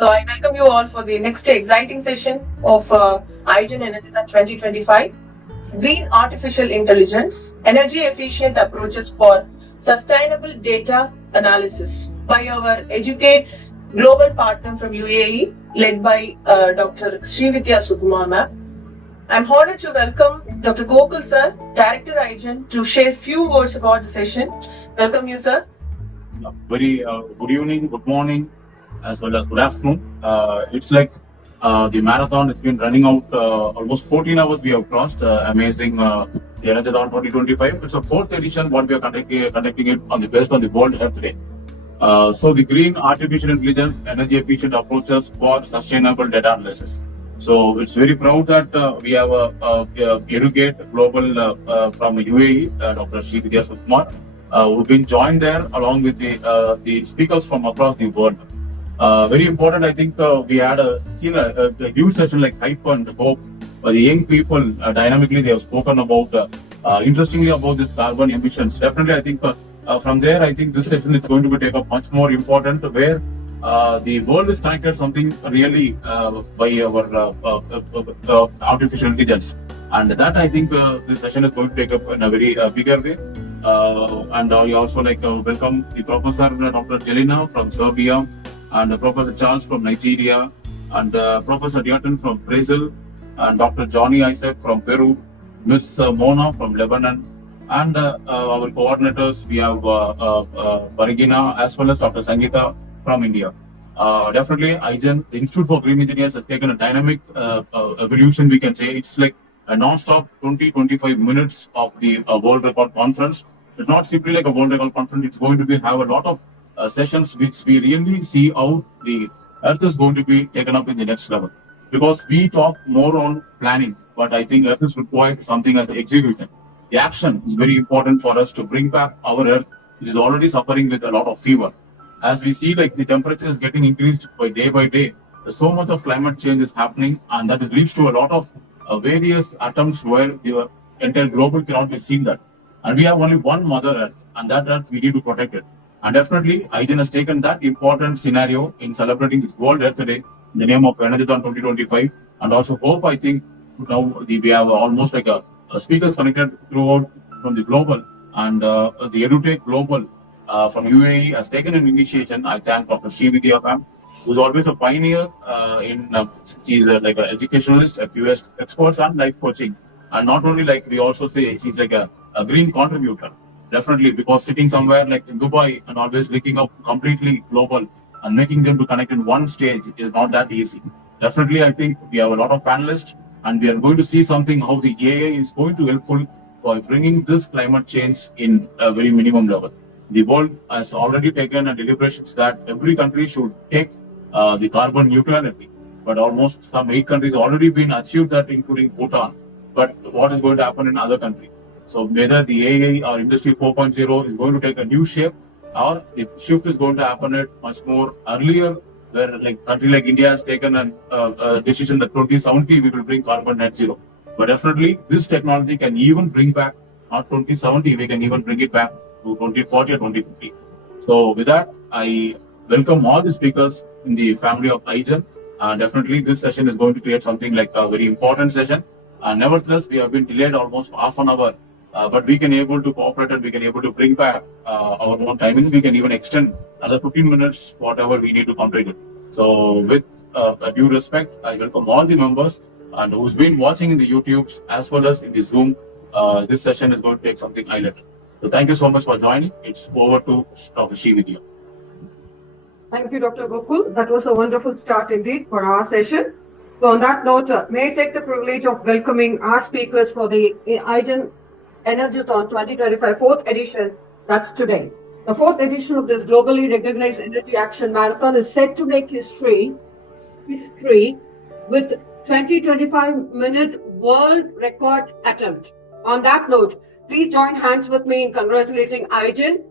So I welcome you all for the next exciting session of Igen Energathon 2025. Green Artificial Intelligence, Energy Efficient Approaches for Sustainable Data Analysis by our EDUGATE Global Partner from UAE, led by Dr. Srividhya ma'am. I'm honored to welcome Dr. Gokul sir, Director Igen, to share few words about the session. Welcome you, sir. Very good evening, good morning, as well as good afternoon. It's like the marathon has been running out almost 14 hours we have crossed. Amazing the Energathon 2025. It's a fourth edition what we are conducting it on the based on the World Earth Day. So the green artificial intelligence, energy efficient approaches for sustainable data analysis. So it's very proud that we have EDUGATE Global from UAE, Dr. Srividhya who've been joined there along with the speakers from across the world. Very important, I think we had seen a huge session like hype and hope. The young people dynamically they have spoken about interestingly about this carbon emissions. Definitely, I think from there, I think this session is going to be take up much more important where the world is connected something really by our artificial intelligence. And that I think this session is going to take up in a very bigger way. And I also welcome the Professor Dr. Jelena from Serbia, and Professor Charles from Nigeria, and Professor Dutton from Brazil, and Dr. Johnny Isaac from Peru, Miss Mona from Lebanon, and our coordinators, we have Barigina as well as Dr. Sangeeta from India. Definitely, Igen, the Institute for Green Engineers has taken a dynamic evolution, we can say. It's like a non-stop 20-25 minutes of the World Record Conference. It's not simply like a World Record Conference, it's going to have a lot of sessions which we really see how the Earth is going to be taken up in the next level. Because we talk more on planning, but I think Earth is required something as the execution. The action is very important for us to bring back our Earth, which is already suffering with a lot of fever. As we see, like the temperature is getting increased by day, there's so much of climate change is happening, and that leads to a lot of various attempts where the entire global cannot be seen that. And we have only one Mother Earth, and that Earth we need to protect it. And definitely, Igen has taken that important scenario in celebrating this World Earth Day in the name of Energathon 2025. And also hope, I think, now we have almost like a speakers connected throughout from the global. And the EDUGATE Global from UAE has taken an initiation. I thank Dr. Srividhya ma'am, who's always a pioneer she's like an educationalist, a QS experts and life coaching. And not only like we also say she's like a green contributor. Definitely, because sitting somewhere like in Dubai and always looking up completely global and making them to connect in one stage is not that easy. Definitely, I think we have a lot of panelists and we are going to see something how the AI is going to helpful by bringing this climate change in a very minimum level. The world has already taken a deliberations that every country should take the carbon neutrality, but almost some 8 countries already been achieved that, including Bhutan. But what is going to happen in other countries? So whether the AI or Industry 4.0 is going to take a new shape, or the shift is going to happen at much more earlier, where like country like India has taken a decision that 2070 we will bring carbon net zero. But definitely this technology can even bring back not 2070, we can even bring it back to 2040 or 2050. So with that, I welcome all the speakers in the family of Igen. Definitely this session is going to create something like a very important session. Nevertheless, we have been delayed almost half an hour. But we can able to cooperate and we can able to bring back our own timing. We can even extend another 15 minutes, whatever we need to complete it. So with due respect, I welcome all the members and who's been watching in the YouTubes as well as in the Zoom. This session is going to take something highlighted. So thank you so much for joining. It's over to Dr. Srividhya. Thank you, Dr. Gokul. That was a wonderful start indeed for our session. So on that note, may I take the privilege of welcoming our speakers for the Igen Energathon 2025 4th edition, that's today. The 4th edition of this globally recognized energy action marathon is set to make history with 20-25-minute world record attempt. On that note, please join hands with me in congratulating Igen.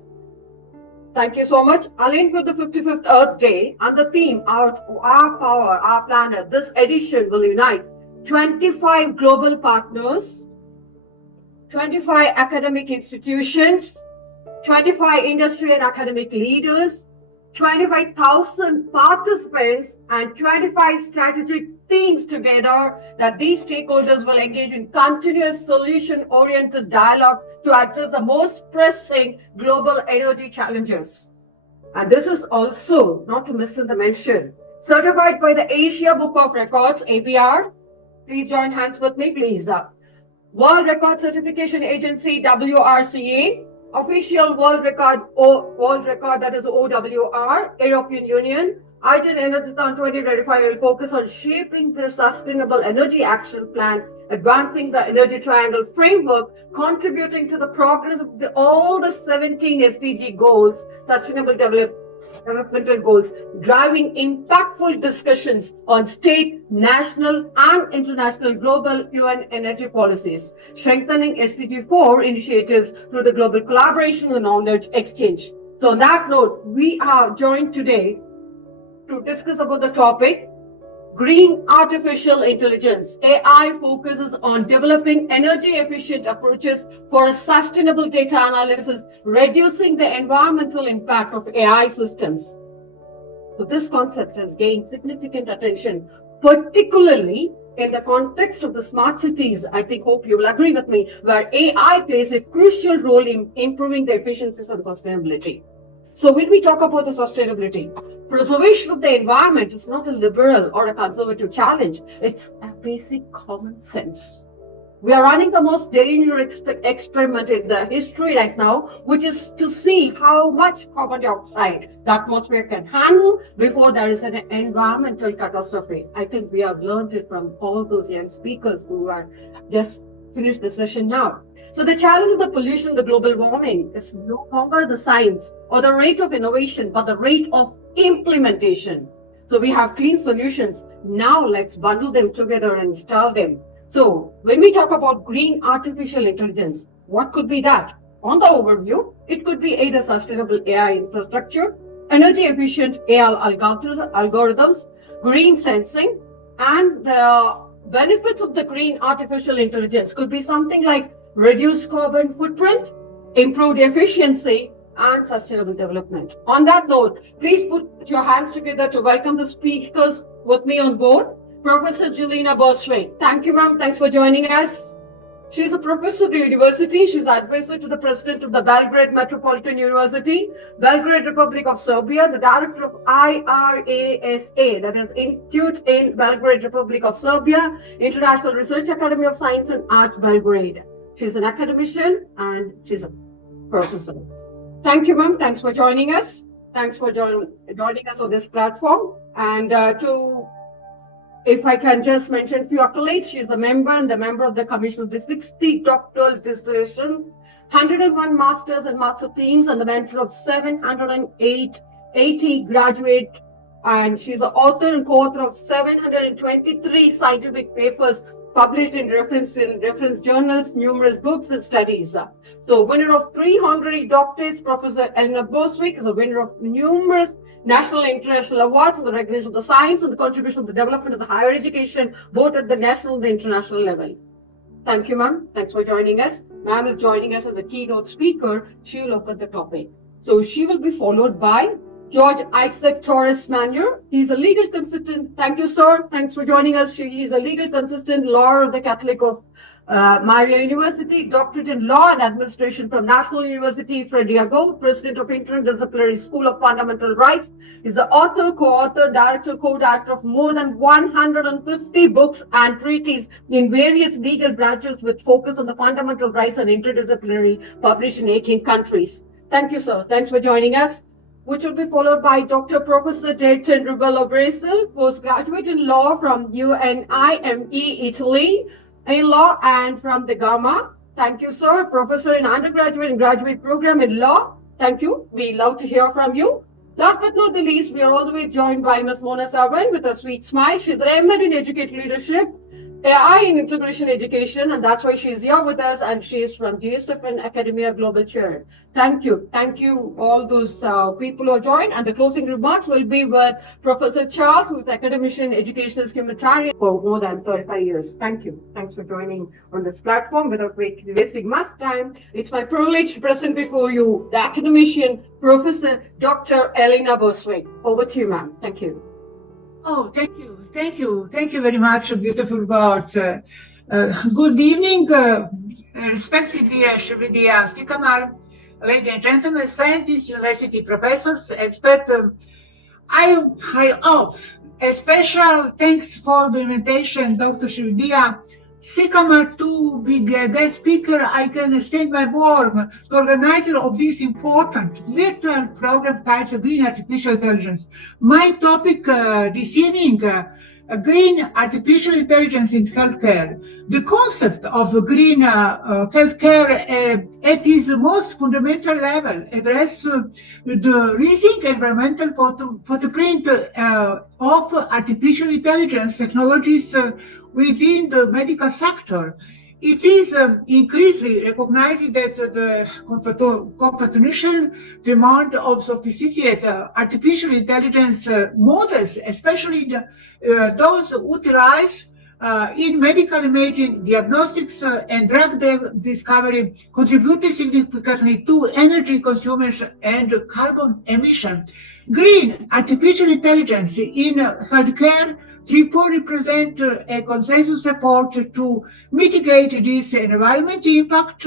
Thank you so much. Aligned with the 55th Earth Day and the theme, our power, our planet, this edition will unite 25 global partners, 25 academic institutions, 25 industry and academic leaders, 25,000 participants and 25 strategic themes together that these stakeholders will engage in continuous solution-oriented dialogue to address the most pressing global energy challenges. And this is also, not to miss in the mention, certified by the Asia Book of Records, ABR. Please join hands with me, please. World Record Certification Agency, WRCA. Official World Record, that is OWR, European Union. Igen Energathon 2025 will focus on shaping the Sustainable Energy Action Plan, advancing the Energy Triangle framework, contributing to the progress of all the 17 SDG goals, Sustainable Developmental Goals, driving impactful discussions on state, national, and international global UN energy policies, strengthening SDG 4 initiatives through the global collaboration and knowledge exchange. So on that note, we are joined today to discuss about the topic Green Artificial Intelligence. AI focuses on developing energy efficient approaches for sustainable data analysis, reducing the environmental impact of AI systems. So this concept has gained significant attention, particularly in the context of the smart cities. I hope you will agree with me, where AI plays a crucial role in improving the efficiencies and sustainability. So when we talk about the sustainability, preservation of the environment is not a liberal or a conservative challenge. It's a basic common sense. We are running the most dangerous experiment in the history right now, which is to see how much carbon dioxide the atmosphere can handle before there is an environmental catastrophe. I think we have learned it from all those young speakers who are just finished the session now. So the challenge of the pollution, the global warming, is no longer the science or the rate of innovation, but the rate of implementation. So we have clean solutions. Now let's bundle them together and install them. So when we talk about green artificial intelligence, what could be that? On the overview, it could be either sustainable AI infrastructure, energy efficient AI algorithms, green sensing, and the benefits of the green artificial intelligence could be something like reduced carbon footprint, improved efficiency, and sustainable development. On that note, please put your hands together to welcome the speakers with me on board. Professor Jelena Bosway. Thank you, ma'am. Thanks for joining us. She's a professor at the university. She's advisor to the president of the Belgrade Metropolitan University, Belgrade Republic of Serbia, the director of IRASA, that is Institute in Belgrade Republic of Serbia, International Research Academy of Science and Art, Belgrade. She's an academician and she's a professor. Thank you, ma'am. Thanks for joining us. Thanks for joining us on this platform. And if I can just mention a few accolades, she's a member and the member of the Commission of the 60 doctoral dissertations, 101 masters and master themes, and the mentor of 780 graduate. And she's an author and co-author of 723 scientific papers published in reference journals, numerous books and studies. So winner of 3 honorary doctorates, Professor Jelena Bosway is a winner of numerous national and international awards in the recognition of the science and the contribution of the development of the higher education, both at the national and the international level. Thank you, ma'am. Thanks for joining us. Ma'am is joining us as a keynote speaker. She will open the topic. So she will be followed by George Isaac Torres Manier. He's a legal consultant. Thank you, sir. Thanks for joining us. He's a legal consultant, lawyer of the Catholic of Maria University, doctorate in law and administration from National University Frediago, president of Interdisciplinary School of Fundamental Rights. He's the author, co-author, director, co-director of more than 150 books and treatises in various legal branches with focus on the fundamental rights and interdisciplinary, published in 18 countries. Thank you, sir. Thanks for joining us. Which will be followed by Dr. Professor Dayton Rubello Brazil, postgraduate in law from UNIME, Italy, in law, and from the Gamma. Thank you, sir. Professor in undergraduate and graduate program in law. Thank you. We love to hear from you. Last but not the least, we are all the way joined by Ms. Mona Savan with a sweet smile. She's an MA in Educate Leadership, AI in integration education, and that's why she's here with us, and she is from GSFN Academia Global Chair. Thank you, all those people who are joined. And the closing remarks will be with Professor Charles, who is academician, educational humanitarian for more than 35 years. Thank you. Thanks for joining on this platform without wasting much time. It's my privilege to present before you the academician, Professor Dr. Elena Boswick. Over to you, ma'am. Thank you. Oh, thank you very much, beautiful words. Good evening, respectively, Srividhya, Sikamar, ladies and gentlemen, scientists, university professors, experts. I hope a special thanks for the invitation, Dr. Srividhya. Sycamore to be guest speaker, I can extend my warm to organizer of this important virtual program titled Green Artificial Intelligence. My topic this evening, green artificial intelligence in healthcare. The concept of green healthcare at its most fundamental level address the rising environmental footprint of artificial intelligence technologies within the medical sector. It is increasingly recognized that the computational demand of sophisticated artificial intelligence models, especially those utilized in medical imaging, diagnostics, and drug discovery, contributed significantly to energy consumption and carbon emission. Green artificial intelligence in healthcare therefore represent a consensus support to mitigate this environment impact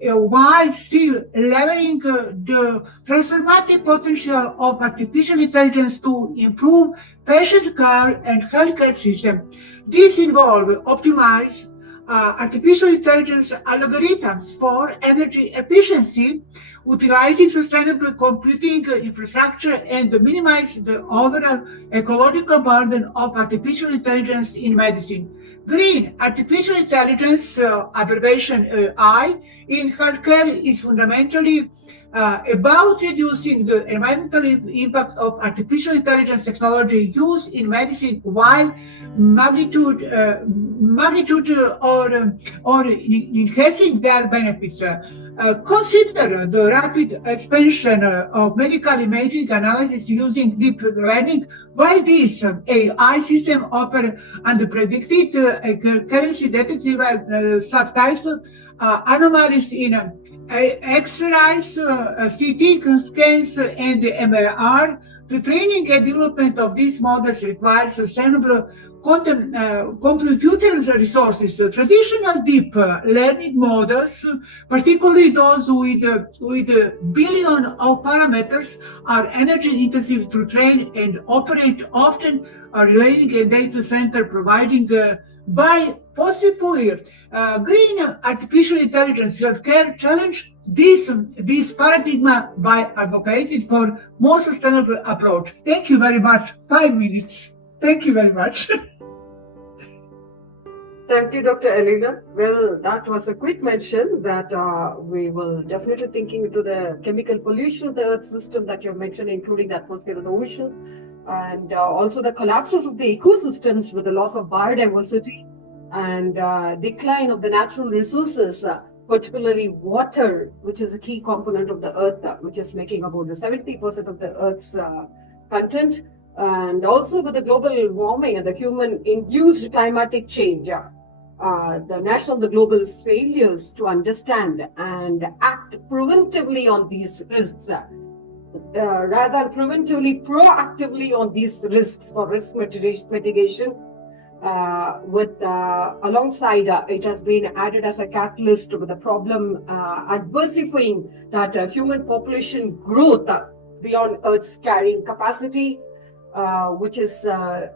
while still leveraging the transformative potential of artificial intelligence to improve patient care and healthcare system. This involves optimize artificial intelligence algorithms for energy efficiency, utilizing sustainable computing infrastructure, and minimize the overall ecological burden of artificial intelligence in medicine. Green artificial intelligence, abbreviation AI, in healthcare is fundamentally about reducing the environmental impact of artificial intelligence technology used in medicine while magnitude or enhancing their benefits. Consider the rapid expansion of medical imaging analysis using deep learning. While this AI system offer unpredicted accuracy detective subtitle anomalies in X-rays, CT scans, and MRI, the training and development of these models requires sustainable computational resources. Traditional deep learning models, particularly those with billion of parameters, are energy intensive to train and operate, often relying a data center providing by possible green artificial intelligence healthcare challenge this paradigm by advocating for more sustainable approach. Thank you very much. 5 minutes. Thank you very much. Thank you, Dr. Elena. Well, that was a quick mention that we will definitely thinking into the chemical pollution of the Earth system that you mentioned, including the atmosphere of the ocean, and also the collapses of the ecosystems with the loss of biodiversity and decline of the natural resources, particularly water, which is a key component of the Earth, which is making about the 70% of the Earth's content, and also with the global warming and the human-induced climatic change. The global failures to understand and act preventively on these risks, rather than preventively, proactively on these risks for risk mitigation. Alongside it has been added as a catalyst with the problem adversifying that human population growth beyond Earth's carrying capacity, which is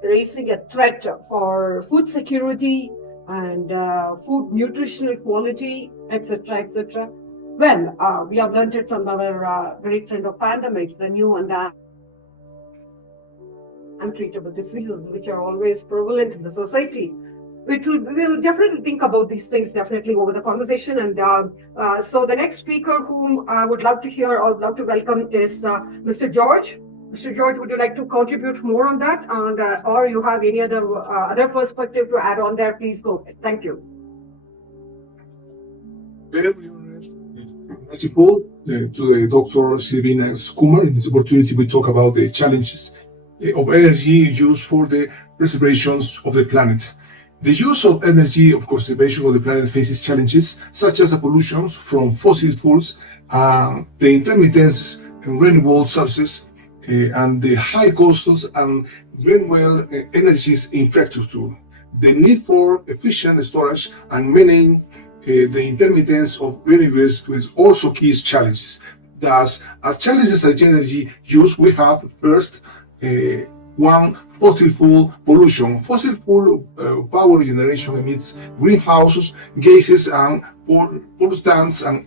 raising a threat for food security and food nutritional quality, etc., etc. Well, we have learned it from our great friend of pandemics, the new and the untreatable diseases which are always prevalent in the society. We will definitely think about these things definitely over the conversation. And so the next speaker whom I would love to hear or love to welcome is Mr. George. Mr. George, would you like to contribute more on that? And, or you have any other perspective to add on there, please go ahead. Thank you. Very grateful to the Dr. Srividhya Kumar. In this opportunity, we talk about the challenges of energy used for the preservation of the planet. The use of energy of conservation of the planet faces challenges such as the pollution from fossil fuels, the intermittency in renewable sources, and the high costs and renewable energies infrastructure. The need for efficient storage and managing the intermittence of renewables is also key challenges. Thus, as challenges of energy use, we have first one, fossil fuel pollution. Fossil fuel power generation emits greenhouse gases and pollutants and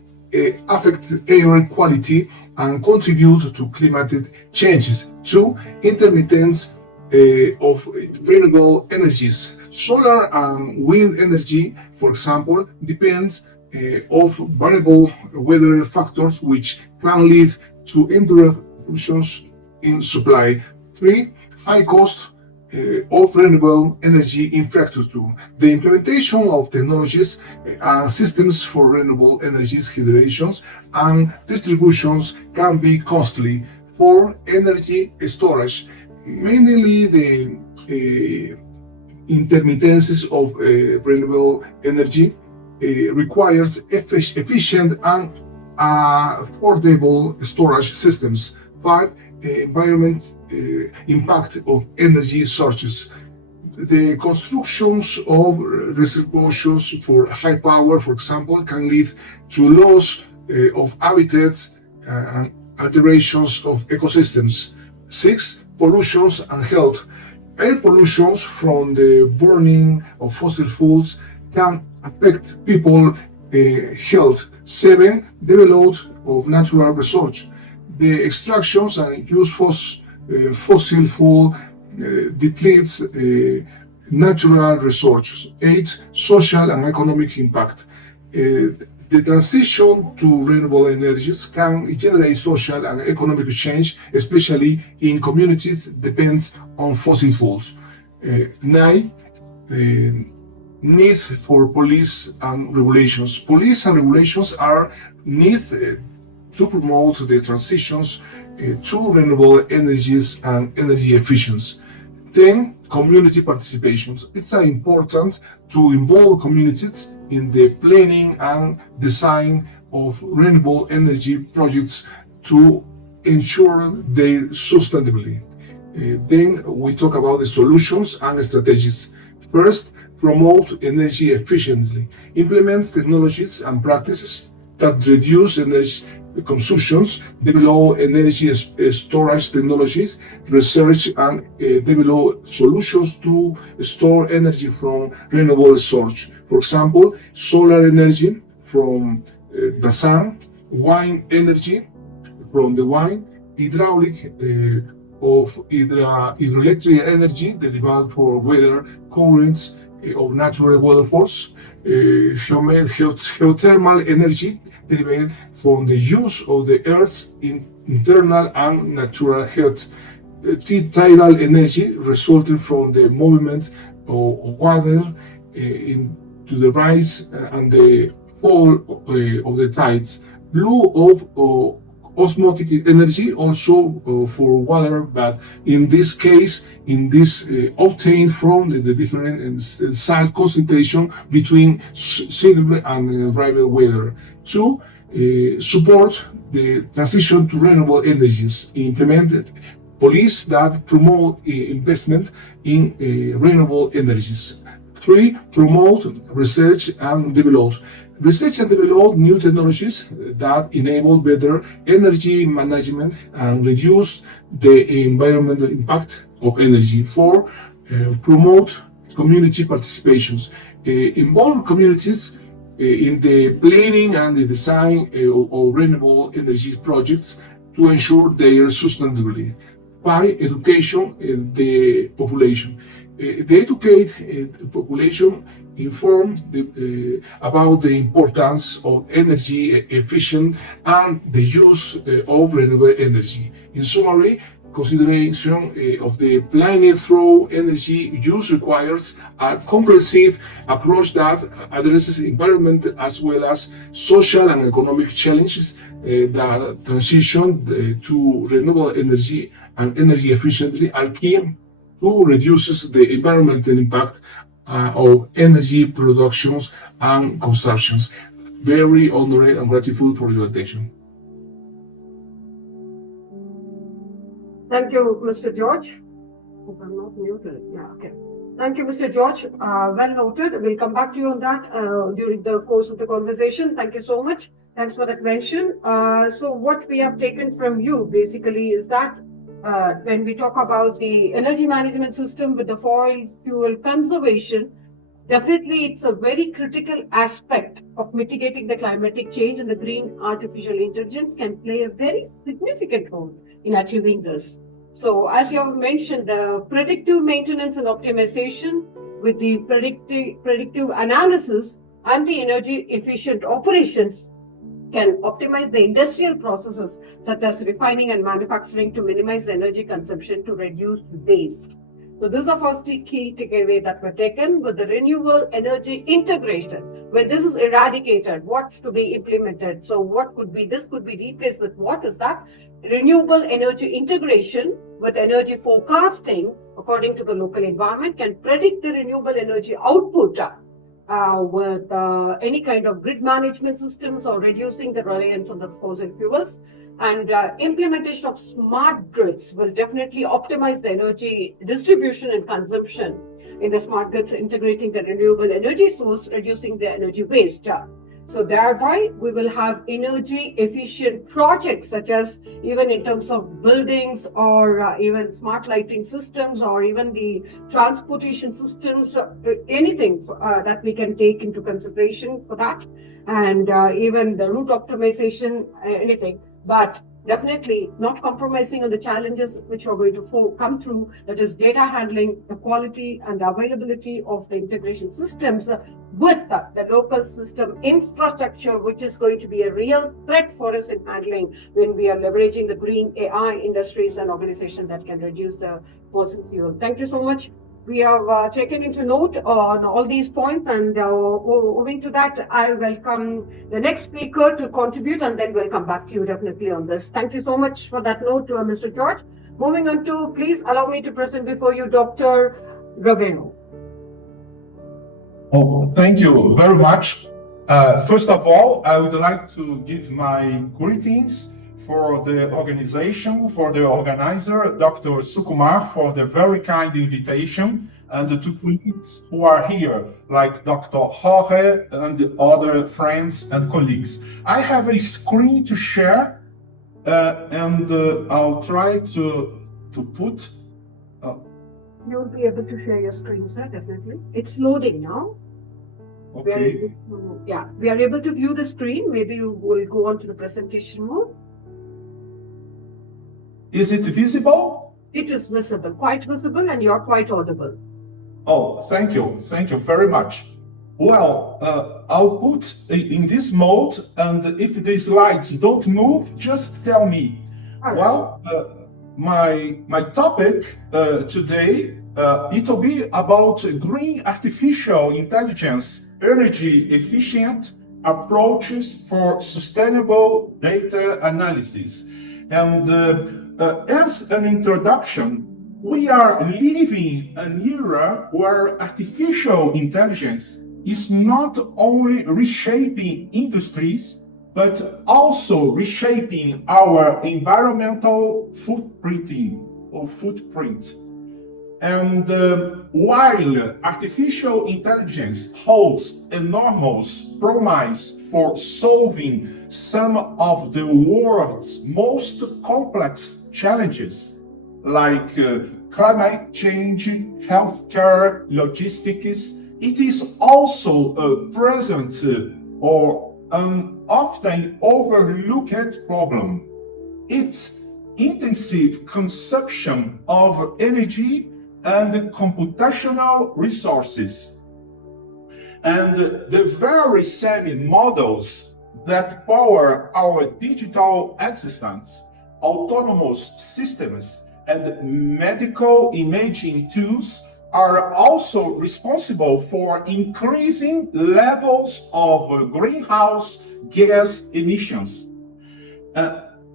affect air quality and contribute to climatic changes. Two, intermittence of renewable energies. Solar and wind energy, for example, depends of variable weather factors which can lead to interruptions in supply. Three, high cost of renewable energy infrastructure. The implementation of technologies and systems for renewable energies generations and distributions can be costly. For energy storage, mainly the intermittences of renewable energy requires efficient and affordable storage systems. Five, environment impact of energy sources. The constructions of reservoirs for high power, for example, can lead to loss of habitats and alterations of ecosystems. Six, pollutions and health. Air pollution from the burning of fossil fuels can affect people's health. Seven, development of natural resources. The extractions and use fossil fuel depletes natural resources. Eight, social and economic impact. The transition to renewable energies can generate social and economic change, especially in communities depends on fossil fuels. Nine, need for police and regulations. Police and regulations are needed to promote the transitions to renewable energies and energy efficiency. 10, community participations. It's important to involve communities in the planning and design of renewable energy projects to ensure their sustainability. Then we talk about the solutions and strategies. First, promote energy efficiency. Implement technologies and practices that reduce energy consumptions, develop energy storage technologies, research and develop solutions to store energy from renewable sources. For example, solar energy from the sun, wind energy from the wind, hydraulic of hydroelectric energy derived for weather currents of natural weather force, geothermal energy derived from the use of the Earth's internal and natural heat, tidal energy resulting from the movement of water into the rise and the fall of the tides. Blue of osmotic energy also for water, but in this case, obtained from the different salt concentration between single and river weather. Two, support the transition to renewable energies. Implemented policies that promote investment in renewable energies. Three, promote research and develop. Research and develop new technologies that enable better energy management and reduce the environmental impact of energy. Four, promote community participations. Involve communities in the planning and the design of renewable energy projects to ensure their sustainability. Five, education the population. They educate the population, inform about the importance of energy efficient and the use of renewable energy. In summary, consideration of the planet through energy use requires a comprehensive approach that addresses environment as well as social and economic challenges. The transition to renewable energy and energy efficiently are key to reduce the environmental impact of energy productions and consumptions. Very honored and grateful for your attention. Thank you, Mr. George. Hope I'm not muted. Yeah, okay. Thank you, Mr. George. Well noted. We'll come back to you on that during the course of the conversation. Thank you so much. Thanks for that mention. So what we have taken from you basically is that when we talk about the energy management system with the fossil fuel conservation, definitely it's a very critical aspect of mitigating the climatic change, and the green artificial intelligence can play a very significant role in achieving this. So as you have mentioned, the predictive maintenance and optimization with the predictive analysis and the energy efficient operations can optimize the industrial processes such as refining and manufacturing to minimize the energy consumption to reduce waste. So this is the first key takeaway that we're taken with the renewable energy integration. When this is eradicated, what's to be implemented? So what could be, this could be replaced with what is that? Renewable energy integration with energy forecasting according to the local environment can predict the renewable energy output with any kind of grid management systems or reducing the reliance on the fossil fuels. And implementation of smart grids will definitely optimize the energy distribution and consumption in the smart grids, integrating the renewable energy source, reducing the energy waste. So thereby, we will have energy efficient projects such as even in terms of buildings or even smart lighting systems or even the transportation systems, anything that we can take into consideration for that, and even the route optimization, anything. But definitely not compromising on the challenges which are going to come through, that is data handling, the quality and the availability of the integration systems with the local system infrastructure, which is going to be a real threat for us in handling when we are leveraging the green AI industries and organizations that can reduce the fossil fuel. Thank you so much. We have taken into note on all these points, and owing to that, I welcome the next speaker to contribute, and then we'll come back to you definitely on this. Thank you so much for that note, Mr. George. Moving on to, please allow me to present before you Dr. Rabeno. Oh, thank you very much. First of all, I would like to give my greetings for the organization, for the organizer, Dr. Sukumar, for the very kind invitation, and the two colleagues who are here, like Dr. Jorge and the other friends and colleagues. I have a screen to share, and I'll try to put. You'll be able to share your screen, sir, definitely. It's loading now. Okay. We are able to view the screen. Maybe you will go on to the presentation mode. Is it visible? It is visible, quite visible, and you're quite audible. Oh, thank you. Thank you very much. Well, I'll put in this mode, and if the slides don't move, just tell me. Right. Well, my topic today, it will be about green artificial intelligence, energy efficient approaches for sustainable data analysis. And as an introduction, we are living an era where artificial intelligence is not only reshaping industries, but also reshaping our environmental footprint. And while artificial intelligence holds enormous promise for solving some of the world's most complex challenges, like climate change, healthcare, logistics, it is also a present or an often overlooked problem. Its intensive consumption of energy and computational resources, and the very same models that power our digital existence, autonomous systems, and medical imaging tools are also responsible for increasing levels of greenhouse gas emissions.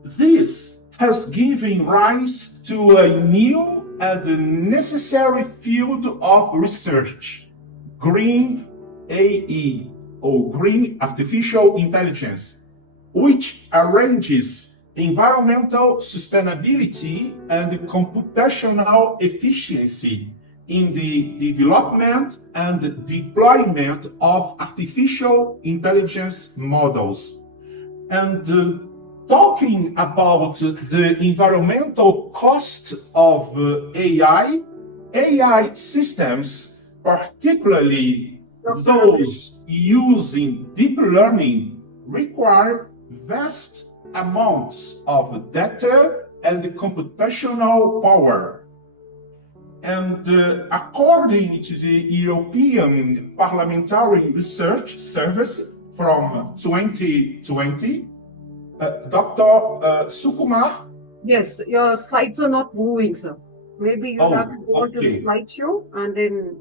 This has given rise to a new and necessary field of research, green AE, or green artificial intelligence, which arranges environmental sustainability and computational efficiency in the development and deployment of artificial intelligence models. And talking about the environmental cost of AI systems, particularly those using deep learning, require vast amounts of data and computational power. And according to the European Parliamentary Research Service from 2020, Dr. Sukumar? Yes, your slides are not moving, sir. Maybe you have to go to the slideshow and then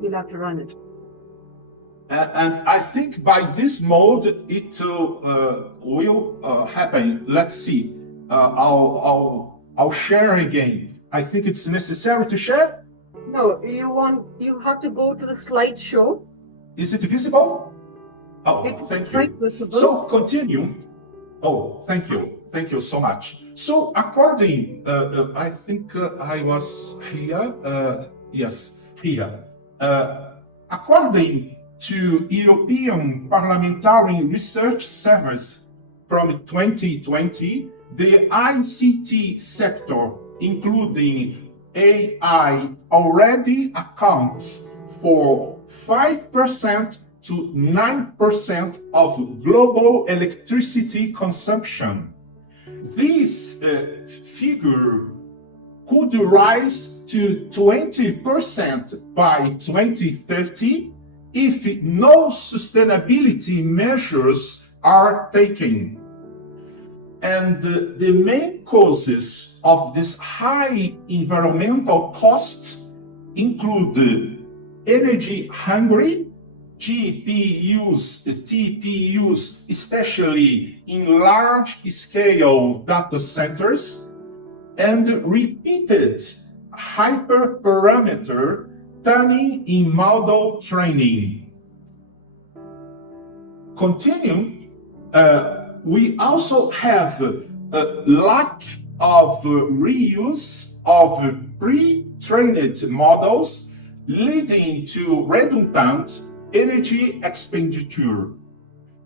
you'll have to run it. And I think by this mode it will happen. Let's see. I'll share again. I think it's necessary to share. No, you have to go to the slideshow. Is it visible? Oh, It's thank quite you. visible. So continue. Oh, thank you. Thank you so much. So according, I think I was here. Yes, here. According to European Parliamentary Research Service from 2020, the ICT sector, including AI, already accounts for 5% to 9% of global electricity consumption. This figure could rise to 20% by 2030 if no sustainability measures are taken. And the main causes of this high environmental cost include energy hungry, GPUs, TPUs, especially in large-scale data centers, and repeated hyperparameter tuning in model training. Continue, we also have a lack of reuse of pre-trained models, leading to redundant energy expenditure,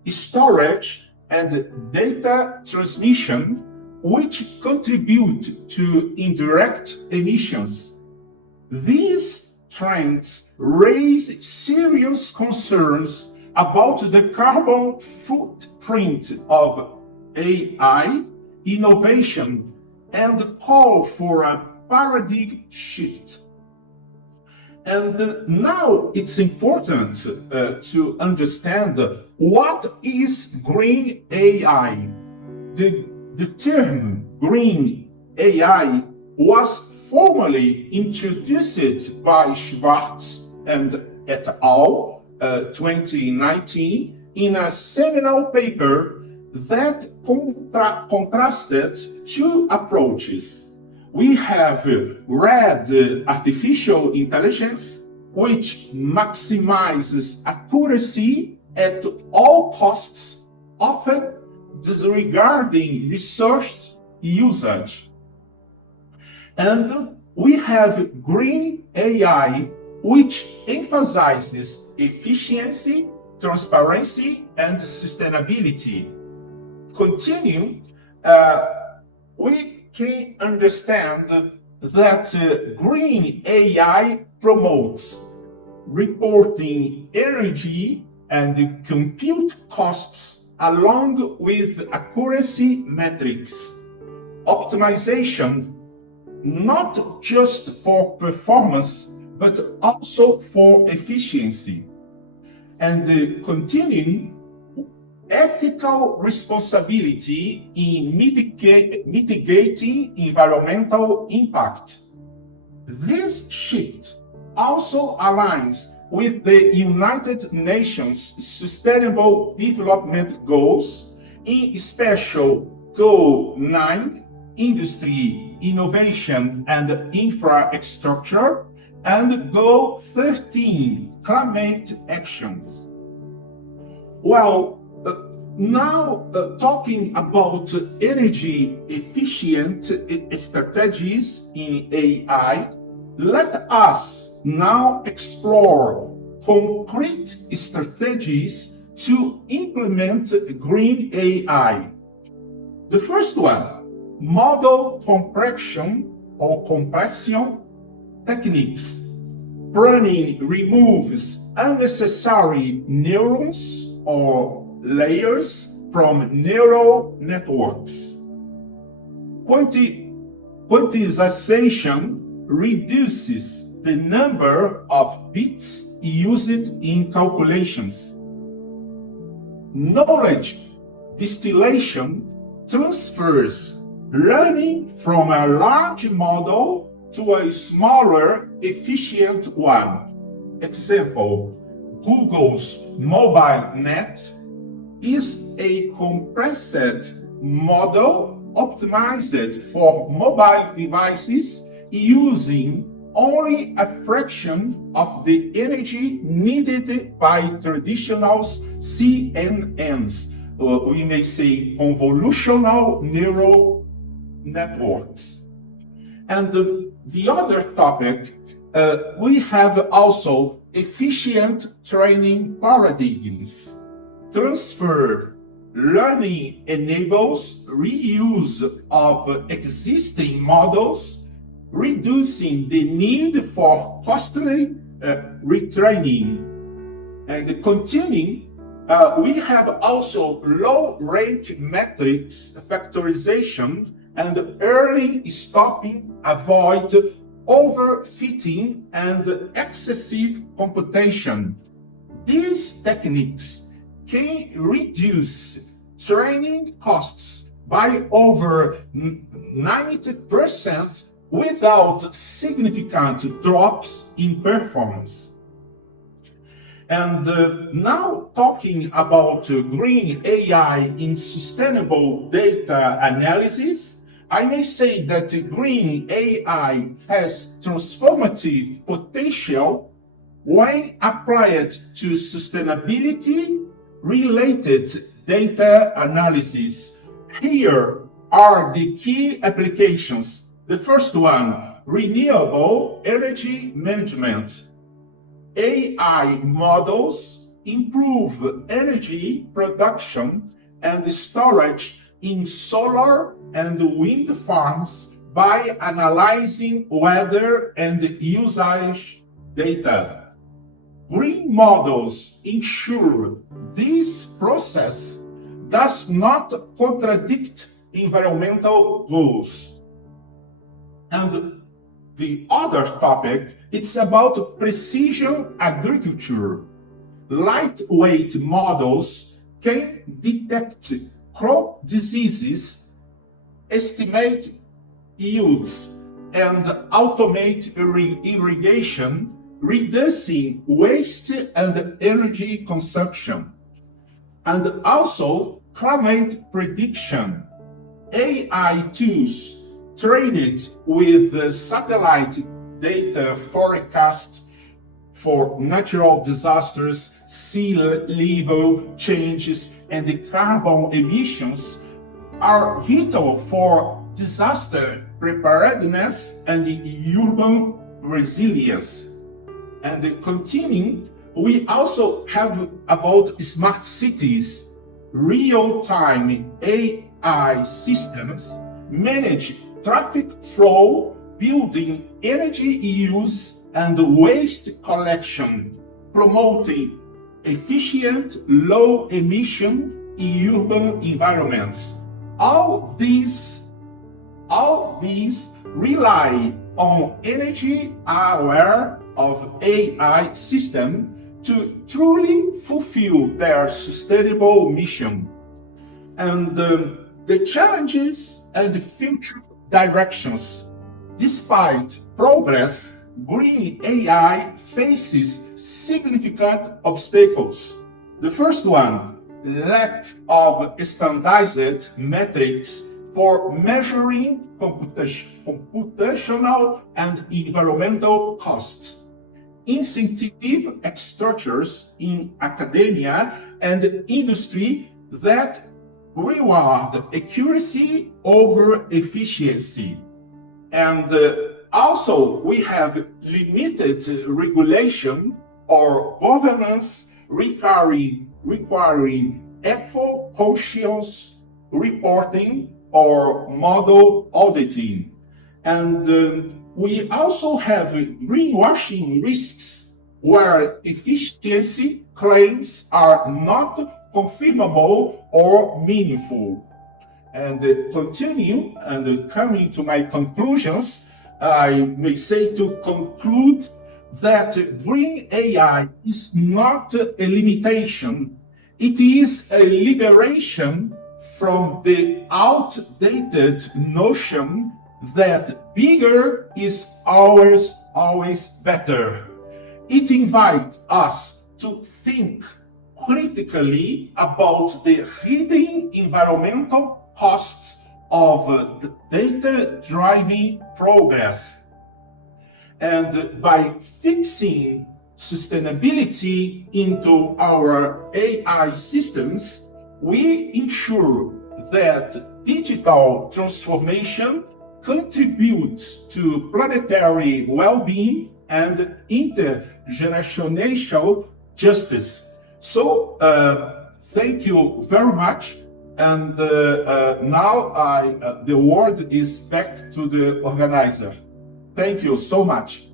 storage, and data transmission, which contribute to indirect emissions. These trends raise serious concerns about the carbon footprint of AI innovation and call for a paradigm shift. And now it's important to understand what is green AI. The term green AI was formally introduced by Schwartz and et al. 2019 in a seminal paper that contrasted two approaches. We have red artificial intelligence, which maximizes accuracy at all costs, often disregarding resource usage. And we have green AI, which emphasizes efficiency, transparency, and sustainability. Continue, we can understand that green AI promotes reporting energy and compute costs along with accuracy metrics, optimization not just for performance but also for efficiency. And continuing, ethical responsibility in mitigating environmental impact. This shift also aligns with the United Nations Sustainable Development Goals, in special Goal 9, Industry, Innovation and Infrastructure, and Goal 13, Climate Actions. Well, now talking about energy efficient strategies in AI, let us now explore concrete strategies to implement green AI. The first one, model compression or compression techniques. Pruning removes unnecessary neurons or layers from neural networks. Quantization reduces the number of bits used in calculations. Knowledge distillation transfers learning from a large model to a smaller, efficient one. Example, Google's mobile net is a compressed model optimized for mobile devices using only a fraction of the energy needed by traditional CNNs. We may say convolutional neural networks. And the other topic, we have also efficient training paradigms. Transfer learning enables reuse of existing models, reducing the need for costly retraining. And continuing, we have also low-rank metrics factorization and early stopping avoid overfitting and excessive computation. These techniques can reduce training costs by over 90% without significant drops in performance. And now talking about green AI in sustainable data analysis, I may say that green AI has transformative potential when applied to sustainability-related data analysis. Here are the key applications. The first one, renewable energy management. AI models improve energy production and storage in solar and wind farms by analyzing weather and usage data. Green models ensure this process does not contradict environmental goals. And the other topic, it's about precision agriculture. Lightweight models can detect crop diseases, estimate yields, and automate irrigation, reducing waste and energy consumption. And also climate prediction. AI tools trained with satellite data forecast for natural disasters, sea level changes, and carbon emissions are vital for disaster preparedness and urban resilience. And continuing, we also have about smart cities. Real-time AI systems manage traffic flow, building energy use and waste collection, promoting efficient, low-emission urban environments. All these rely on energy aware of AI system to truly fulfill their sustainable mission. And the challenges and the future directions. Despite progress, green AI faces significant obstacles. The first one, lack of standardized metrics for measuring computational and environmental costs. Incentive structures in academia and industry that reward accuracy over efficiency. And also, we have limited regulation or governance requiring eco-conscious reporting or model auditing. And we also have greenwashing risks where efficiency claims are not confirmable or meaningful. And continue and coming to my conclusions, I may say to conclude that green AI is not a limitation, it is a liberation from the outdated notion that bigger is always better. It invites us to think critically about the hidden environmental costs of the data-driven progress. And by fixing sustainability into our AI systems, we ensure that digital transformation contributes to planetary well-being and intergenerational justice. So, thank you very much. And now the word is back to the organizer. Thank you so much.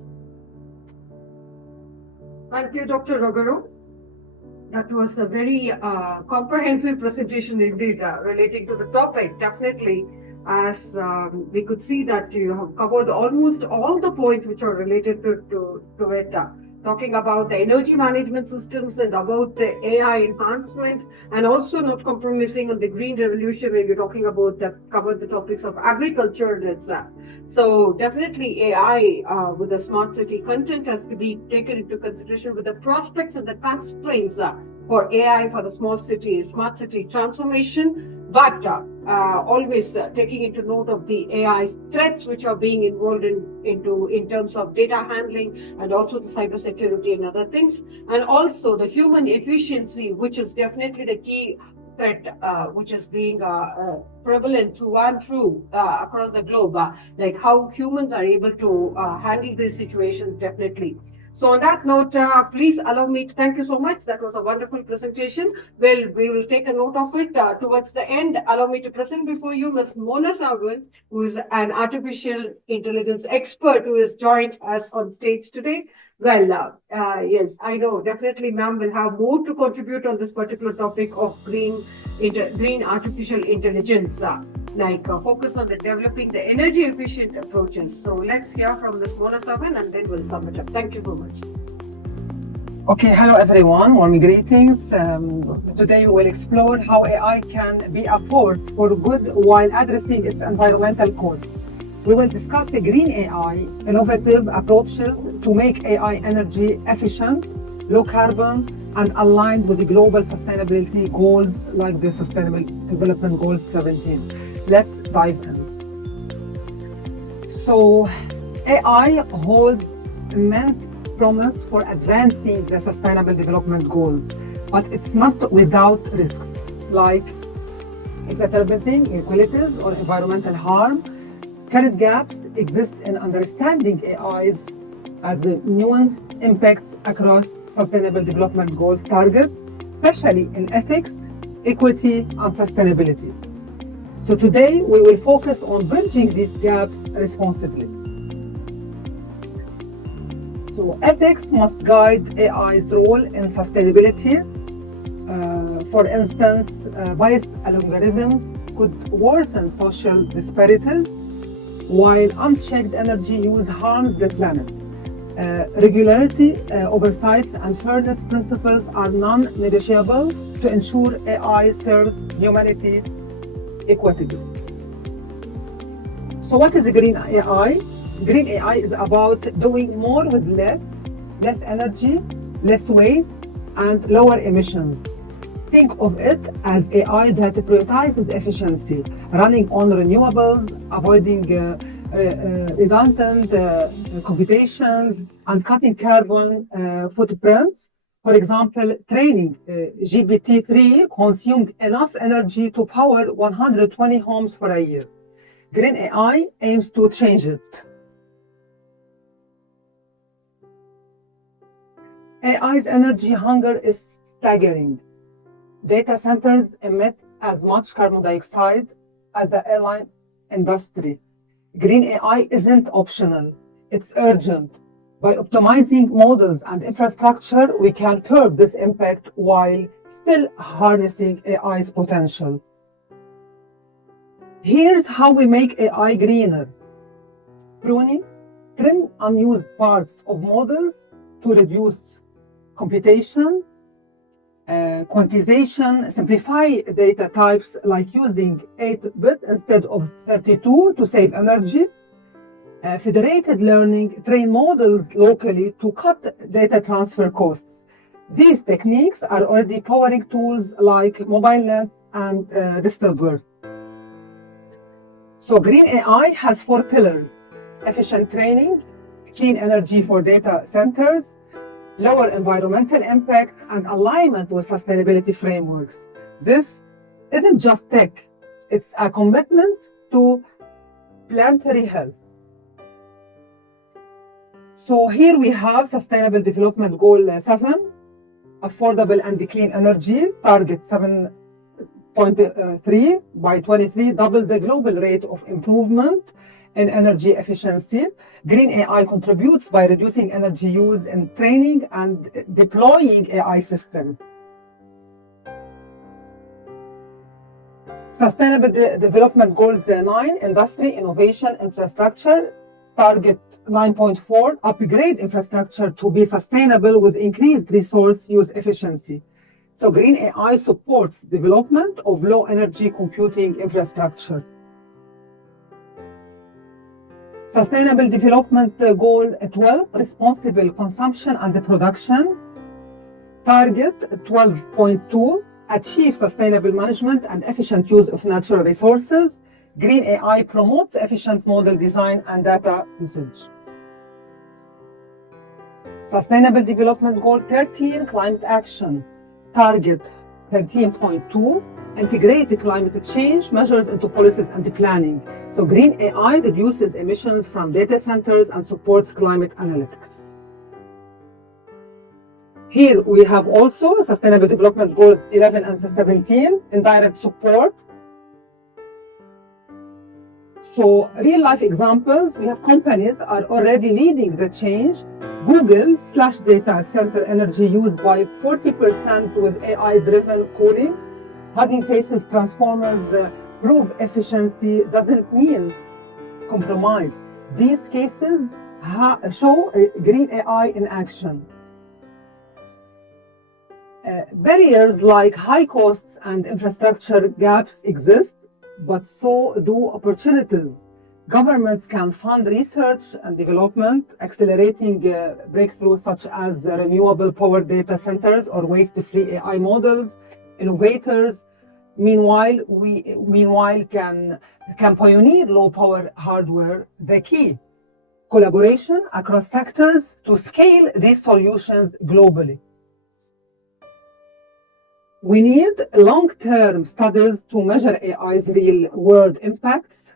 Thank you, Dr. Roguru. That was a very comprehensive presentation indeed, relating to the topic. Definitely, as we could see that you have covered almost all the points which are related to it. Talking about the energy management systems and about the AI enhancement, and also not compromising on the green revolution when you're talking about covered the topics of agriculture and itself. So definitely AI with the smart city content has to be taken into consideration with the prospects and the constraints for AI for the smart city transformation, but always taking into note of the AI threats which are being involved in terms of data handling and also the cybersecurity and other things, and also the human efficiency, which is definitely the key threat which is being prevalent through across the globe, like how humans are able to handle these situations definitely. So on that note, please allow me to thank you so much. That was a wonderful presentation. Well, we will take a note of it towards the end. Allow me to present before you Ms. Mona Sawan, who is an artificial intelligence expert who has joined us on stage today. Well, yes, I know definitely ma'am will have more to contribute on this particular topic of green artificial intelligence, focus on the developing the energy efficient approaches. So let's hear from Ms. Mona Sawan and then we'll sum it up. Thank you very much. Okay, hello everyone, warm greetings. Today we will explore how AI can be a force for good while addressing its environmental costs. We will discuss the green AI, innovative approaches to make AI energy efficient, low carbon, and aligned with the global sustainability goals like the Sustainable Development Goals 17. Let's dive in. So, AI holds immense promise for advancing the Sustainable Development Goals, but it's not without risks like exacerbating inequalities or environmental harm. Current gaps exist in understanding AIs as the nuanced impacts across Sustainable Development Goals targets, especially in ethics, equity, and sustainability. So today we will focus on bridging these gaps responsibly. So ethics must guide AI's role in sustainability. For instance, biased algorithms could worsen social disparities, while unchecked energy use harms the planet. Regularity, oversights, and fairness principles are non-negotiable to ensure AI serves humanity equitably. So what is green AI? Green AI is about doing more with less energy, less waste, and lower emissions. Think of it as AI that prioritizes efficiency, running on renewables, avoiding redundant computations, and cutting carbon footprints. For example, training GPT-3 consumed enough energy to power 120 homes for a year. Green AI aims to change it. AI's energy hunger is staggering. Data centers emit as much carbon dioxide as the airline industry. Green AI isn't optional, it's urgent. By optimizing models and infrastructure, we can curb this impact while still harnessing AI's potential. Here's how we make AI greener. Pruning, trim unused parts of models to reduce computation, quantization, simplify data types like using 8-bit instead of 32 to save energy. Federated learning, train models locally to cut data transfer costs. These techniques are already powering tools like MobileNet and DistilBird. So Green AI has 4 pillars: efficient training, clean energy for data centers, lower environmental impact, and alignment with sustainability frameworks. This isn't just tech, it's a commitment to planetary health. So here we have Sustainable Development Goal 7, affordable and clean energy, target 7.3 by 23, double the global rate of improvement in energy efficiency. Green AI contributes by reducing energy use in training and deploying AI systems. Sustainable Development Goals 9, industry, innovation, infrastructure, target 9.4, upgrade infrastructure to be sustainable with increased resource use efficiency. So Green AI supports development of low energy computing infrastructure. Sustainable Development Goal 12, responsible consumption and production. Target 12.2, achieve sustainable management and efficient use of natural resources. Green AI promotes efficient model design and data usage. Sustainable Development Goal 13, climate action. Target 13.2, integrate climate change measures into policies and planning. So Green AI reduces emissions from data centers and supports climate analytics. Here we have also Sustainable Development Goals 11 and 17, indirect support. So real-life examples, we have companies are already leading the change. Google slashed data center energy use by 40% with AI-driven cooling. Hugging Face's transformers prove efficiency doesn't mean compromise. These cases show Green AI in action. Barriers like high costs and infrastructure gaps exist, but so do opportunities. Governments can fund research and development, accelerating breakthroughs such as renewable power data centers or waste-free AI models. Innovators, meanwhile, can pioneer low-power hardware. The key, collaboration across sectors to scale these solutions globally. We need long-term studies to measure AI's real-world impacts.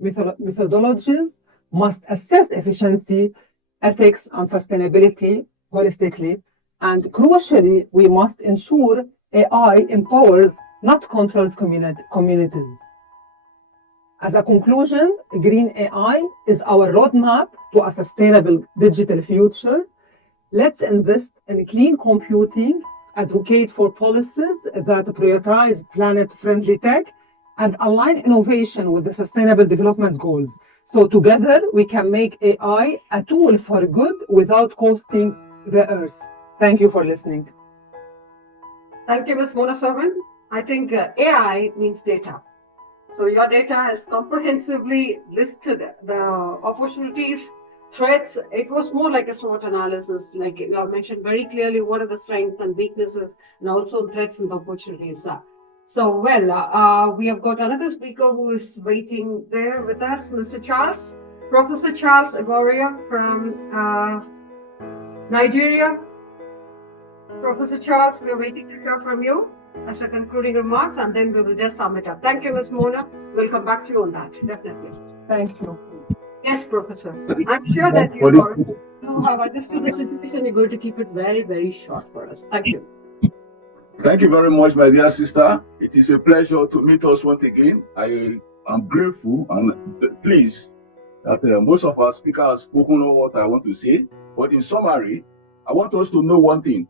Methodologies must assess efficiency, ethics, and sustainability holistically. And crucially, we must ensure AI empowers, not controls communities. As a conclusion, Green AI is our roadmap to a sustainable digital future. Let's invest in clean computing, advocate for policies that prioritize planet-friendly tech, and align innovation with the Sustainable Development Goals. So together we can make AI a tool for good without costing the earth. Thank you for listening. Thank you, Ms. Mona Sarwan. I think AI means data. So your data has comprehensively listed the opportunities, threats. It was more like a SWOT analysis, like you have mentioned very clearly what are the strengths and weaknesses, and also threats and opportunities. So, well, we have got another speaker who is waiting there with us, Mr. Charles, Professor Charles Agoria from Nigeria. Professor Charles, we are waiting to hear from you as a concluding remarks, and then we will just sum it up. Thank you, Ms. Mona. We'll come back to you on that, definitely. Thank you. Yes, Professor. I'm sure that you have understood the situation. You're going to keep it very, very short for us. Thank you. Thank you very much, my dear sister. It is a pleasure to meet us once again. I am grateful and pleased that most of our speakers have spoken on what I want to say. But in summary, I want us to know one thing,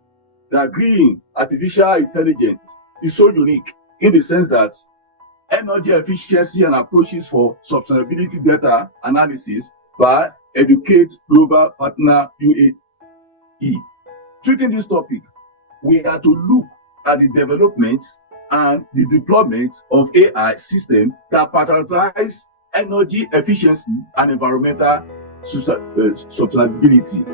that green artificial intelligence is so unique in the sense that energy efficiency and approaches for sustainability data analysis by EDUGATE Global Partner UAE. Treating this topic, we are to look at the development and the deployment of AI systems that prioritize energy efficiency and environmental sustainability.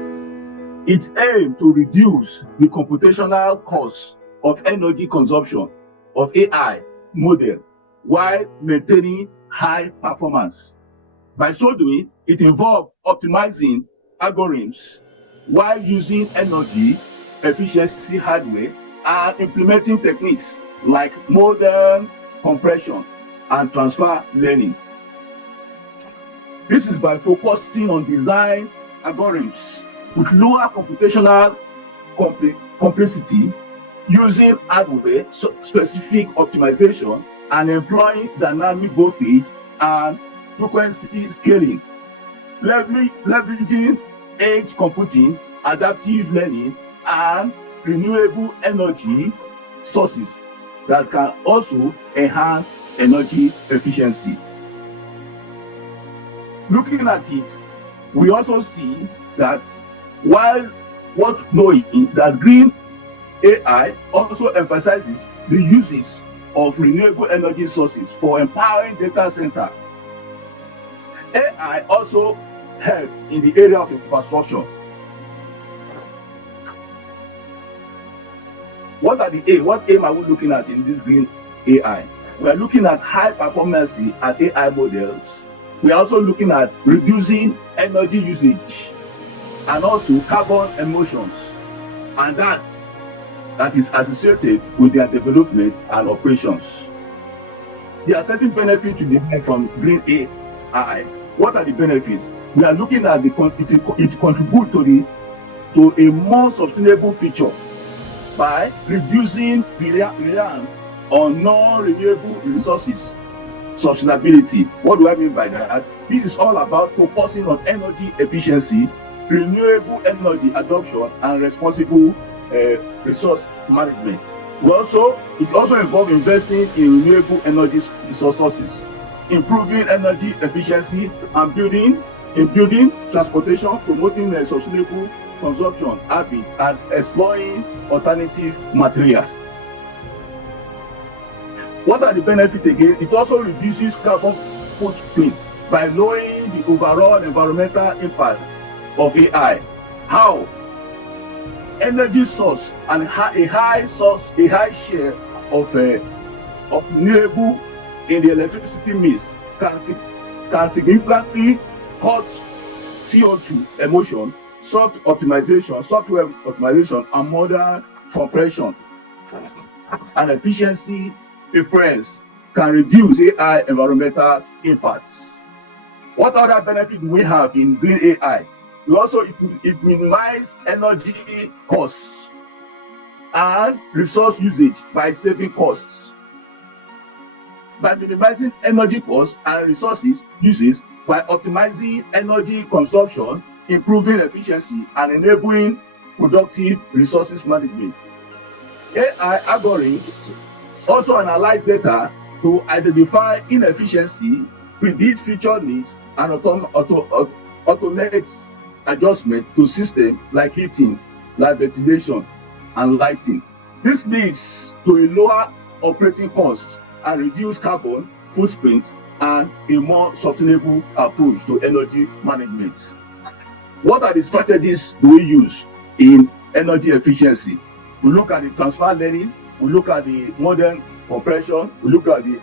It aims to reduce the computational cost of energy consumption of AI model while maintaining high performance. By so doing, it involves optimizing algorithms while using energy efficiency hardware and implementing techniques like modern compression and transfer learning. This is by focusing on design algorithms with lower computational complexity, using hardware specific optimization, and employing dynamic voltage and frequency scaling, leveraging edge computing, adaptive learning, and renewable energy sources that can also enhance energy efficiency. Looking at it, we also see that while knowing that green AI also emphasizes the uses of renewable energy sources for empowering data center, AI also help in the area of infrastructure. What aim are we looking at in this green AI? We are looking at high performance and AI models. We are also looking at reducing energy usage and also carbon emissions, and that is associated with their development and operations. There are certain benefits to be made from green AI. What are the benefits? We are looking at it contributes to a more sustainable future by reducing reliance on non-renewable resources. Sustainability. What do I mean by that? This is all about focusing on energy efficiency, renewable energy adoption, and responsible resource management. It also involves investing in renewable energy sources, improving energy efficiency, and building transportation, promoting sustainable consumption habits, and exploring alternative materials. What are the benefits again? It also reduces carbon footprints by lowering the overall environmental impact of AI. How? Energy source and a high share of renewable in the electricity mix can significantly cut CO2 emission, software optimization, and modern compression and efficiency preference can reduce AI environmental impacts. What other benefits do we have in green AI? It minimizes energy costs and resource usage by saving costs. By minimizing energy costs and resources uses by optimizing energy consumption, improving efficiency, and enabling productive resources management. AI algorithms also analyze data to identify inefficiency, predict future needs, and automate adjustment to systems like heating, like ventilation, and lighting. This leads to a lower operating cost and reduced carbon footprint and a more sustainable approach to energy management. What are the strategies do we use in energy efficiency? We look at the transfer learning, we look at the modern compression, we look at the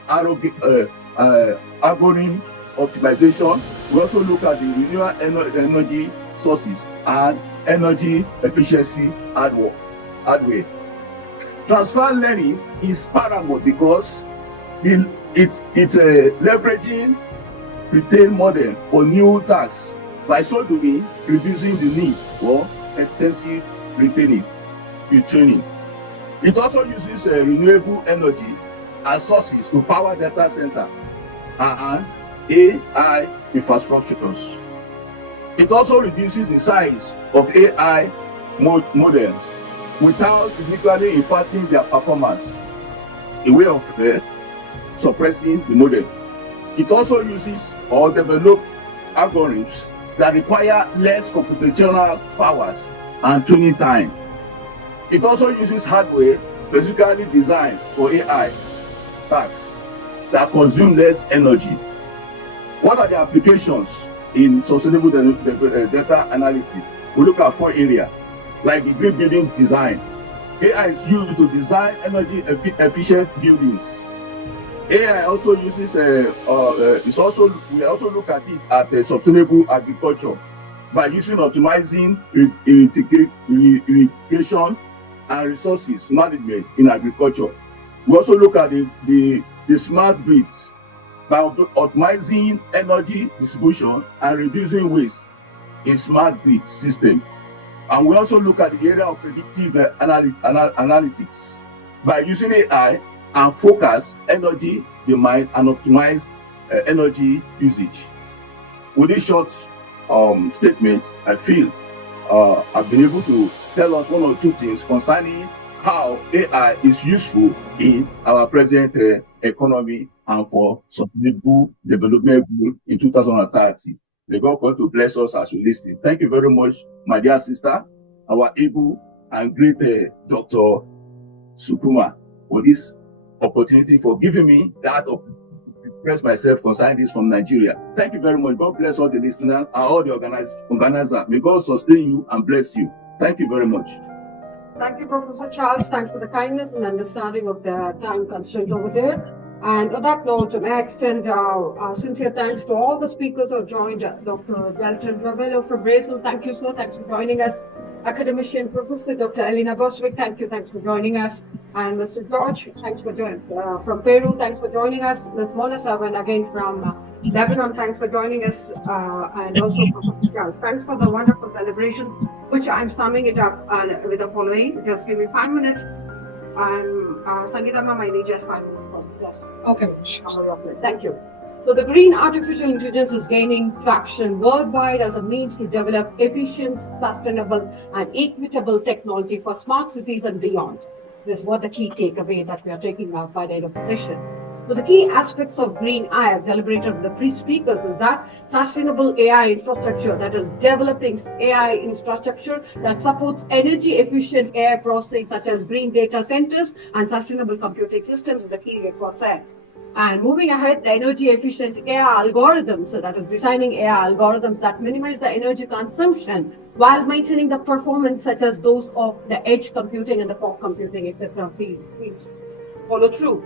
algorithm optimization, we also look at the renewable energy sources and energy efficiency hardware. Transfer learning is paramount because it's leveraging retail model for new tasks, by so doing reducing the need for extensive retraining. It also uses renewable energy as sources to power data center and AI infrastructures. It also reduces the size of AI models without significantly impacting their performance, a way of suppressing the model. It also uses or develops algorithms that require less computational powers and training time. It also uses hardware specifically designed for AI tasks that consume less energy. What are the applications in sustainable data analysis? We look at 4 areas, like the green building design. AI is used to design energy efficient buildings. AI also uses we also look at it at sustainable agriculture by using optimizing irrigation and resources management in agriculture. We also look at the smart grids by optimizing energy distribution and reducing waste in smart grid system. And we also look at the area of predictive analytics by using AI and focus energy demand and optimize energy usage. With this short statement, I feel I've been able to tell us 1 or 2 things concerning how AI is useful in our present economy and for sustainable development goal in 2030. May God continue to bless us as we listen. Thank you very much, my dear sister, our able and great Dr. Sukuma, for this opportunity, for giving me that opportunity to express myself concerning this from Nigeria. Thank you very much. God bless all the listeners and all the organizers. May God sustain you and bless you. Thank you very much. Thank you, Professor Charles. Thanks for the kindness and understanding of the time constraint over there. And on that note, may I extend our sincere thanks to all the speakers who have joined. Dr. Dalton Ravello from Brazil, thank you, sir. Thanks for joining us. Academician Professor Dr. Elena Boswick, thank you. Thanks for joining us. And Mr. George, thanks for joining. From Peru, thanks for joining us. Ms. Mona Saban, again from Lebanon, thanks for joining us. And also Professor Charles, thanks for the wonderful celebrations, which I'm summing it up with the following. Just give me 5 minutes. And Sangeeta ma'am, I need just 5 minutes. Yes. Okay. Thank you. So the green artificial intelligence is gaining traction worldwide as a means to develop efficient, sustainable, and equitable technology for smart cities and beyond. This is what the key takeaway that we are taking out by the end of the session. So the key aspects of green AI, as deliberated with the pre-speakers, is that sustainable AI infrastructure, that is developing AI infrastructure that supports energy efficient AI processing such as green data centers and sustainable computing systems is a key report set. And moving ahead, the energy efficient AI algorithms, so that is designing AI algorithms that minimize the energy consumption while maintaining the performance such as those of the edge computing and the fog computing, etc. Follow through.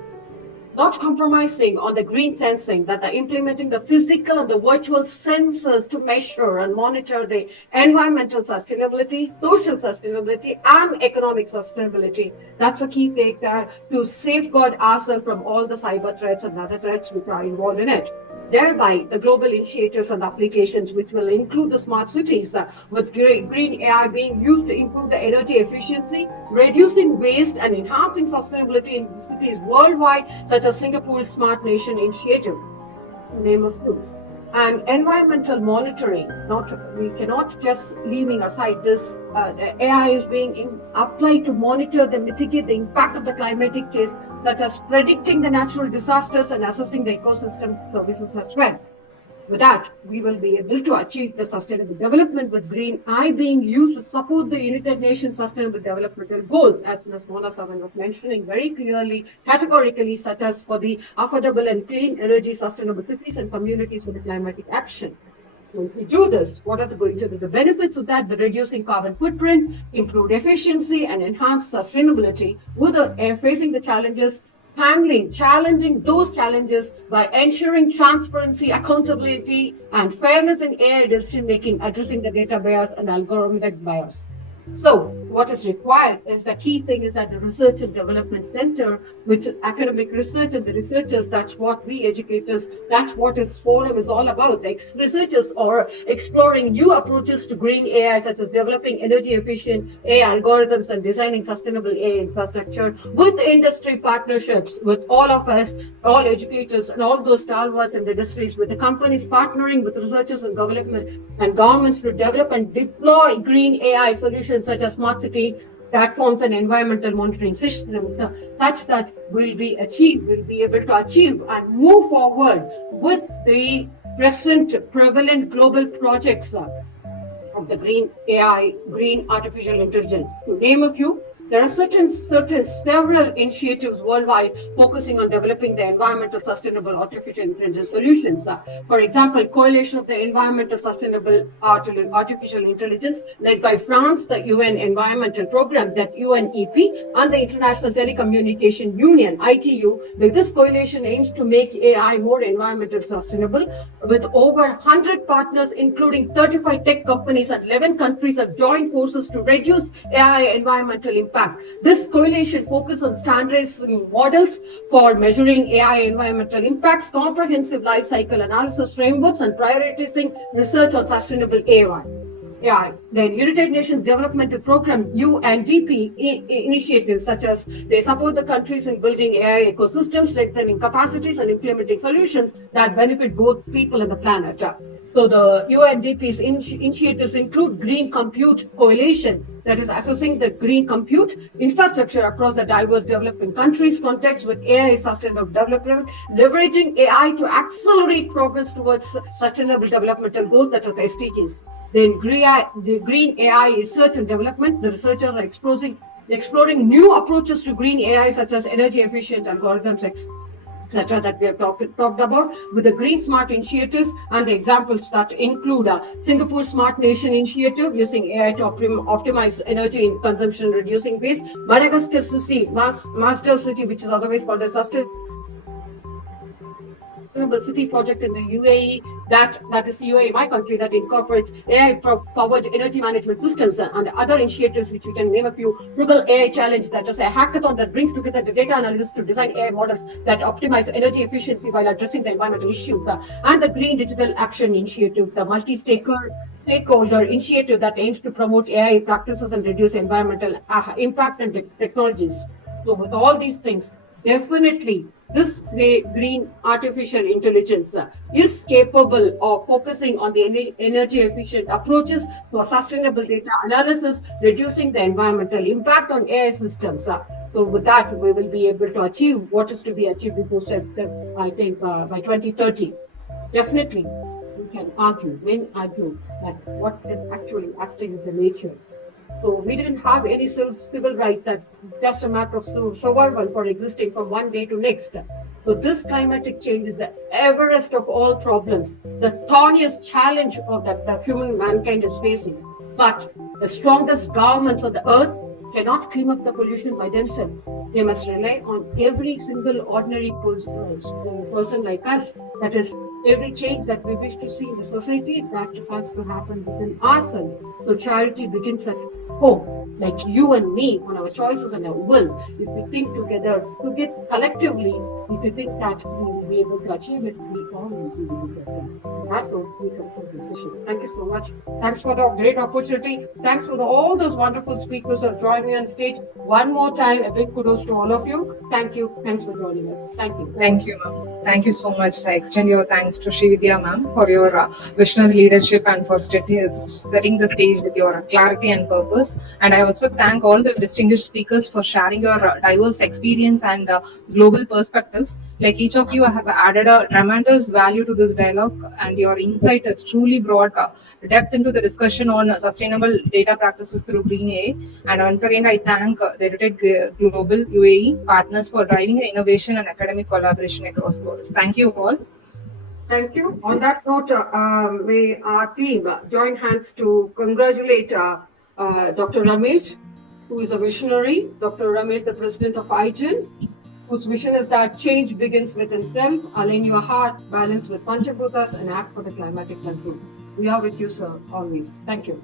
Not compromising on the green sensing, that are implementing the physical and the virtual sensors to measure and monitor the environmental sustainability, social sustainability, and economic sustainability. That's a key take there to safeguard ourselves from all the cyber threats and other threats which are involved in it. Thereby, the global initiatives and applications, which will include the smart cities, with green AI being used to improve the energy efficiency, reducing waste, and enhancing sustainability in cities worldwide, such as Singapore's Smart Nation Initiative, to name a few. And environmental monitoring, we cannot just leaving aside this, the AI is being applied to monitor and mitigate the impact of the climatic change, such as predicting the natural disasters and assessing the ecosystem services as well. With that, we will be able to achieve the sustainable development, with green eye being used to support the United Nations Sustainable Development Goals, as Ms. Mona Savan was mentioning very clearly, categorically, such as for the affordable and clean energy, sustainable cities and communities for the climatic action. If we do this, what are going to be the benefits of that? The reducing carbon footprint, improved efficiency, and enhanced sustainability, with facing the challenges, challenging those challenges by ensuring transparency, accountability, and fairness in AI decision making, addressing the data bias and algorithmic bias. So what is required is, the key thing is that the Research and Development Center, which is academic research and the researchers, that's what we educators, that's what this forum is all about. The researchers are exploring new approaches to green AI, such as developing energy efficient AI algorithms and designing sustainable AI infrastructure, with industry partnerships with all of us, all educators and all those stalwarts in the industries, with the companies partnering with researchers and governments to develop and deploy green AI solutions such as smart city platforms and environmental monitoring systems, such that we'll be able to achieve and move forward with the present prevalent global projects of the green AI, green artificial intelligence. To name a few, there are several initiatives worldwide focusing on developing the environmental sustainable artificial intelligence solutions. For example, Coalition of the Environmental Sustainable Artificial Intelligence, led by France, the UN Environmental Program, that UNEP, and the International Telecommunication Union, ITU. This coalition aims to make AI more environmentally sustainable, with over 100 partners, including 35 tech companies and 11 countries, have joined forces to reduce AI environmental impact. This coalition focuses on standardizing models for measuring AI environmental impacts, comprehensive life cycle analysis frameworks, and prioritizing research on sustainable AI. The United Nations Development Program, UNDP, initiatives such as they support the countries in building AI ecosystems, strengthening capacities, and implementing solutions that benefit both people and the planet. So the UNDP's initiatives include Green Compute Coalition, that is assessing the green compute infrastructure across the diverse developing countries context with AI sustainable development, leveraging AI to accelerate progress towards sustainable developmental goals, such as SDGs. Then the green AI research and development, the researchers are exploring new approaches to green AI, such as energy efficient algorithms, etc., that we have talked about, with the Green Smart initiatives, and the examples that include Singapore Smart Nation Initiative, using AI to optimize energy consumption, reducing waste. Madagascar City, Master City, which is otherwise called a Sustainable City project in the UAE, that is UAE, my country, that incorporates AI-powered energy management systems, and other initiatives, which we can name a few. Frugal AI Challenge, that is a hackathon that brings together the data analysts to design AI models that optimize energy efficiency while addressing the environmental issues. And the Green Digital Action Initiative, the multi-stakeholder initiative that aims to promote AI practices and reduce environmental impact and technologies. So with all these things, definitely this green artificial intelligence is capable of focusing on the energy efficient approaches for sustainable data analysis, reducing the environmental impact on AI systems. So with that, we will be able to achieve what is to be achieved before, I think, by 2030. Definitely, we can argue that what is actually acting in the nature. So we didn't have any civil right, that's just a matter of survival for existing from one day to next. So this climatic change is the Everest of all problems, the thorniest challenge of that human mankind is facing. But the strongest governments on the earth cannot clean up the pollution by themselves. They must rely on every single ordinary person like us. That is, every change that we wish to see in the society, that has to happen within ourselves. So charity begins at home, like you and me, on our choices and our will. If we think together, collectively, if we think that we will be able to achieve it, we all will be able to achieve it. That will be a decision. Thank you so much. Thanks for the great opportunity. Thanks for all those wonderful speakers who have joined me on stage. One more time, a big kudos to all of you. Thank you. Thanks for joining us. Thank you. Thank you, ma'am. Thank you so much. I extend your thanks thanks to Srividhya ma'am for your visionary leadership and for setting the stage with your clarity and purpose. And I also thank all the distinguished speakers for sharing your diverse experience and global perspectives. Like each of you have added a tremendous value to this dialogue, and your insight has truly brought depth into the discussion on sustainable data practices through Green AI. And once again, I thank the EDUGATE Global UAE partners for driving innovation and academic collaboration across borders. Thank you all. Thank you. On that note, may our team join hands to congratulate Dr. Ramesh, who is a visionary. Dr. Ramesh, the president of Igen, whose vision is that change begins with himself. Align your heart, balance with Panchabhutas, and act for the climatic control. We are with you, sir, always. Thank you.